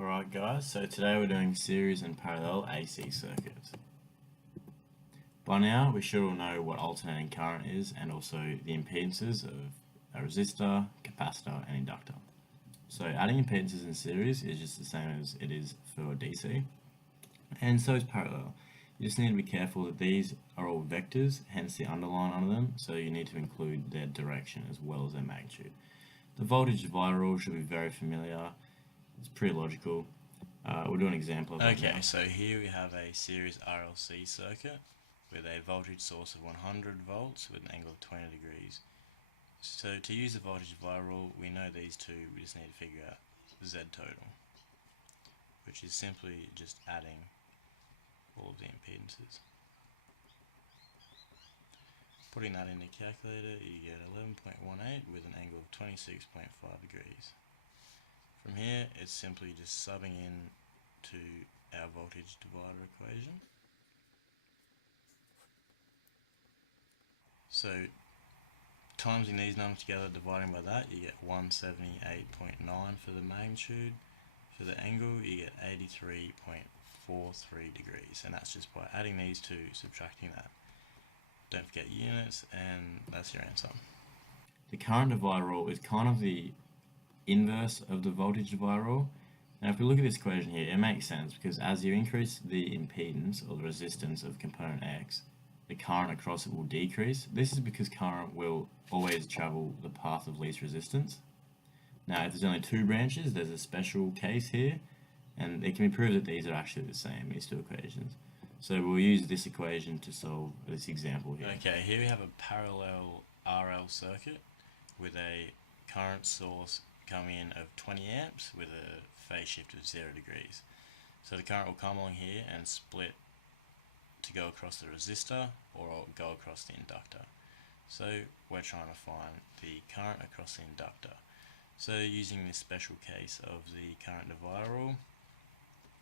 Alright guys, so today we're doing series and parallel AC circuits. By now we should all know what alternating current is and also the impedances of a resistor, capacitor and inductor. So adding impedances in series is just the same as it is for DC, and so is parallel. You just need to be careful that these are all vectors, hence the underline under them, so you need to include their direction as well as their magnitude. The voltage divider rule should be very familiar. It's pretty logical. We'll do an example of it now. Okay, so here we have a series RLC circuit with a voltage source of 100 volts with an angle of 20 degrees. So to use the voltage divider rule, we know these two, we just need to figure out Z total, which is simply just adding all of the impedances. Putting that in the calculator, you get 11.18 with an angle of 26.5 degrees. From here, it's simply just subbing in to our voltage divider equation. So, timesing these numbers together, dividing by that, you get 178.9 for the magnitude. For the angle, you get 83.43 degrees, and that's just by adding these two, subtracting that. Don't forget units, and that's your answer. The current divider rule is kind of the inverse of the voltage divider rule. Now if we look at this equation here, it makes sense because as you increase the impedance or the resistance of component X, the current across it will decrease. This is because current will always travel the path of least resistance. Now if there's only two branches, there's a special case here, and it can be proved that these are actually the same, these two equations. So we'll use this equation to solve this example here. Okay, here we have a parallel RL circuit with a current source coming in of 20 amps with a phase shift of 0 degrees. So the current will come along here and split to go across the resistor or go across the inductor. So we're trying to find the current across the inductor. So using this special case of the current divider rule,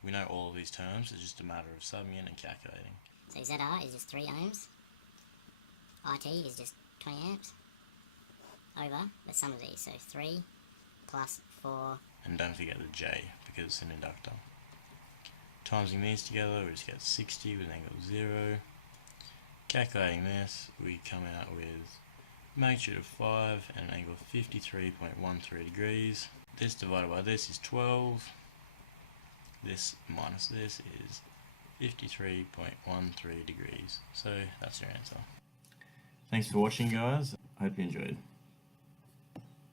we know all of these terms, it's just a matter of subbing in and calculating. So ZR is just 3 ohms, IT is just 20 amps, over the sum of these, so 3 plus 4. And don't forget the J, because it's an inductor. Timesing these together, we just get 60 with an angle of 0. Calculating this, we come out with magnitude of 5 and an angle of 53.13 degrees. This divided by this is 12. This minus this is 53.13 degrees. So that's your answer. Thanks for watching guys, I hope you enjoyed.